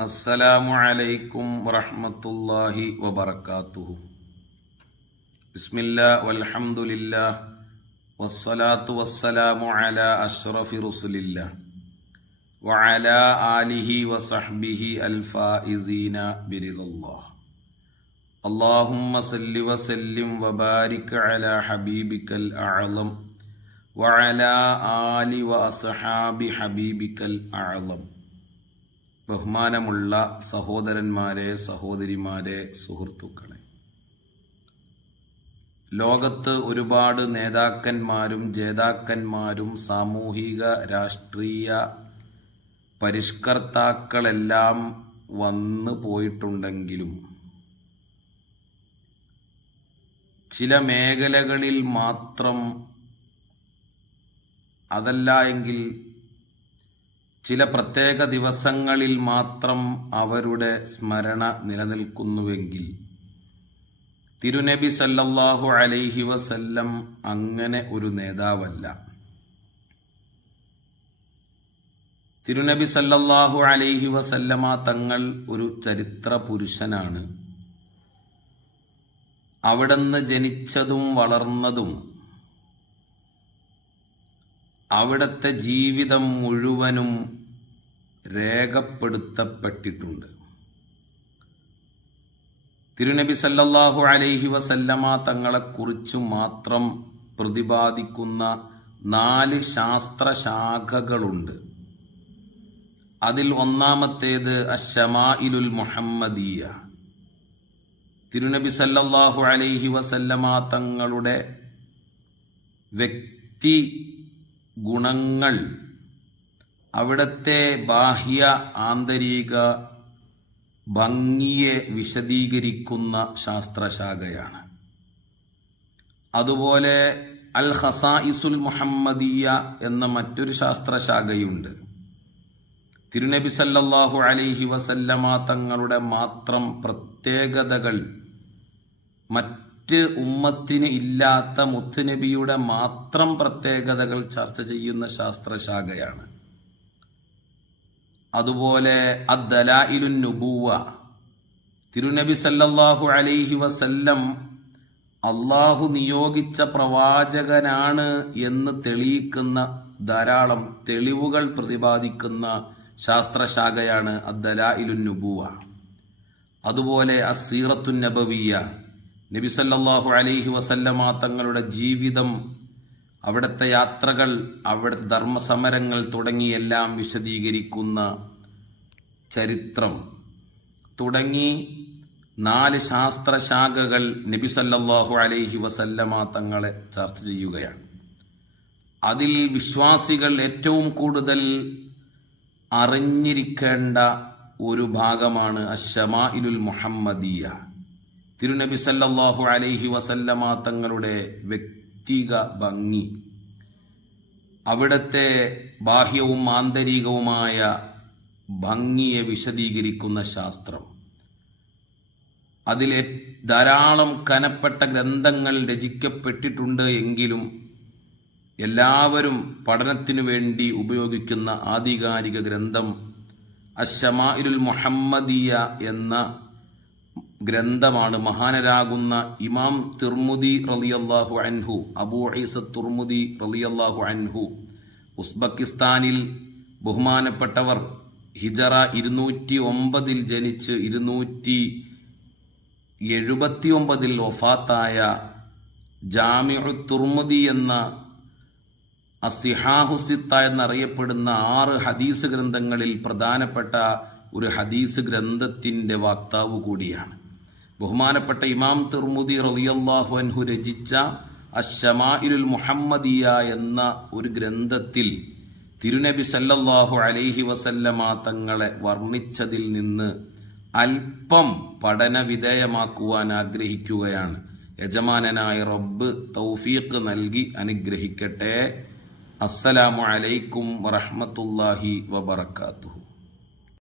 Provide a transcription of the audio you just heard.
السلام عليكم ورحمة الله وبركاته بسم الله والحمد لله والصلاة والسلام على أشرف رسل الله وعلى آله وصحبه الفائزين برضا الله اللهم صل وسلم وبارك على حبيبك الأعظم وعلى آل وأصحاب حبيبك الأعظم ബഹുമാനമുള്ള സഹോദരന്മാരെ സഹോദരിമാരെ സുഹൃത്തുക്കളെ. ലോകത്ത് ഒരുപാട് നേതാക്കന്മാരും ജേതാക്കന്മാരും സാമൂഹിക രാഷ്ട്രീയ പരിഷ്കർത്താക്കളെല്ലാം വന്നു പോയിട്ടുണ്ടെങ്കിലും ചില മേഖലകളിൽ മാത്രം അതല്ല എങ്കിൽ ചില പ്രത്യേക ദിവസങ്ങളിൽ മാത്രം അവരുടെ സ്മരണ നിലനിൽക്കുന്നുവെങ്കിൽ തിരുനബി സല്ലല്ലാഹു അലൈഹി വസല്ലം അങ്ങനെ ഒരു നേതാവല്ല. തിരുനബി സല്ലല്ലാഹു അലൈഹി വസല്ലമ തങ്ങൾ ഒരു ചരിത്ര പുരുഷനാണ്. അവിടുന്ന് ജനിച്ചതും വളർന്നതും അവിടുത്തെ ജീവിതം മുഴുവനും രേഖപ്പെടുത്തപ്പെട്ടിട്ടുണ്ട്. തിരുനബി സല്ലല്ലാഹു അലൈഹി വസല്ലമ തങ്ങളെക്കുറിച്ച് മാത്രം പ്രതിപാദിക്കുന്ന നാല് ശാസ്ത്രശാഖകളുണ്ട്. അതിൽ ഒന്നാമത്തേത് അഷമായിലുൽ മുഹമ്മദീയ. തിരുനബി സല്ലല്ലാഹു അലൈഹി വസല്ലമ തങ്ങളുടെ വ്യക്തി ഗുണങ്ങൾ അവിടുത്തെ ബാഹ്യ ആന്തരിക ഭംഗിയെ വിശദീകരിക്കുന്ന ശാസ്ത്രശാഖയാണ്. അതുപോലെ അൽ ഹസായിസുൽ മുഹമ്മദിയ എന്ന മറ്റൊരു ശാസ്ത്രശാഖയുണ്ട്. തിരുനബി സല്ലല്ലാഹു അലൈഹി വസല്ലമ തങ്ങളുടെ മാത്രം പ്രത്യേകതകൾ മറ്റ് ഉമ്മത്തിന് ഇല്ലാത്ത മുത്തുനബിയുടെ മാത്രം പ്രത്യേകതകൾ ചർച്ച ചെയ്യുന്ന ശാസ്ത്രശാഖയാണ്. അതുപോലെ തിരുനബി സല്ലല്ലാഹു അലൈഹി വസല്ലം അള്ളാഹു നിയോഗിച്ച പ്രവാചകനാണ് എന്ന് തെളിയിക്കുന്ന ധാരാളം തെളിവുകൾ പ്രതിപാദിക്കുന്ന ശാസ്ത്രശാഖയാണ് അദ്ദലായിലുൻ നുബൂവ അതുപോലെ അസീറത്തു നബവിയ നബി സല്ലല്ലാഹു അലൈഹി വസല്ലമ തങ്ങളുടെ ജീവിതം അവിടുത്തെ യാത്രകൾ അവിടുത്തെ ധർമ്മസമരങ്ങൾ തുടങ്ങിയെല്ലാം വിശദീകരിക്കുന്ന ചരിത്രം. തുടങ്ങി നാല് ശാസ്ത്രശാഖകൾ നബി സല്ലല്ലാഹു അലൈഹി വസല്ലമ തങ്ങളെ ചർച്ച ചെയ്യുകയാണ്. അതിൽ വിശ്വാസികൾ ഏറ്റവും കൂടുതൽ അറിഞ്ഞിരിക്കേണ്ട ഒരു ഭാഗമാണ് അഷമാഇലുൽ മുഹമ്മദീയ. തിരുനബി സല്ലാഹു അലൈഹി വസല്ലമ തങ്ങളുടെ വ്യക്തിക ഭംഗി. അവിടുത്തെ ബാഹ്യവും ആന്തരികവുമായ ഭംഗിയെ വിശദീകരിക്കുന്ന ശാസ്ത്രം. അതിലെ ധാരാളം കനപ്പെട്ട ഗ്രന്ഥങ്ങൾ രചിക്കപ്പെട്ടിട്ടുണ്ട് എങ്കിലും എല്ലാവരും പഠനത്തിനു വേണ്ടി ഉപയോഗിക്കുന്ന ആധികാരിക ഗ്രന്ഥം അഷമാഇലുൽ മുഹമ്മദിയ എന്ന ഗ്രന്ഥമാണ് മഹാനരാകുന്ന ഇമാം തിർമുദി റളിയല്ലാഹു അൻഹു അബൂ ഈസ തുർമുദി റളിയല്ലാഹു അൻഹു. ഉസ്ബക്കിസ്ഥാനിൽ ബഹുമാനപ്പെട്ടവർ ഹിജറ ഇരുന്നൂറ്റി ഒമ്പതിൽ ജനിച്ച് ഇരുന്നൂറ്റി എഴുപത്തി ഒമ്പതിൽ വഫാത്തായ ജാമിഉ തുർമുദി എന്ന അസിഹാഹുസിത്ത എന്നറിയപ്പെടുന്ന ആറ് ഹദീസ് ഗ്രന്ഥങ്ങളിൽ പ്രധാനപ്പെട്ട ഒരു ഹദീസ് ഗ്രന്ഥത്തിന്റെ വക്താവ് കൂടിയാണ്. ബഹുമാനപ്പെട്ട ഇമാം തിർമുദി റളിയല്ലാഹു അൻഹു രചിച്ച അഷമാഇലുൽ മുഹമ്മദിയ എന്ന ഒരു ഗ്രന്ഥത്തിൽ തിരുനബി സല്ലല്ലാഹു അലൈഹി വസല്ലമ തങ്ങളെ വർണിച്ചതിൽ നിന്ന് അല്പം പഠന വിധേയമാക്കുവാൻ ആഗ്രഹിക്കുകയാണ്. യജമാനനായ റബ്ബ് തൗഫീഖ് നൽകി അനുഗ്രഹിക്കട്ടെ. അസ്സലാമു അലൈക്കും വറഹമത്തല്ലാഹി വബറകാതുഹു.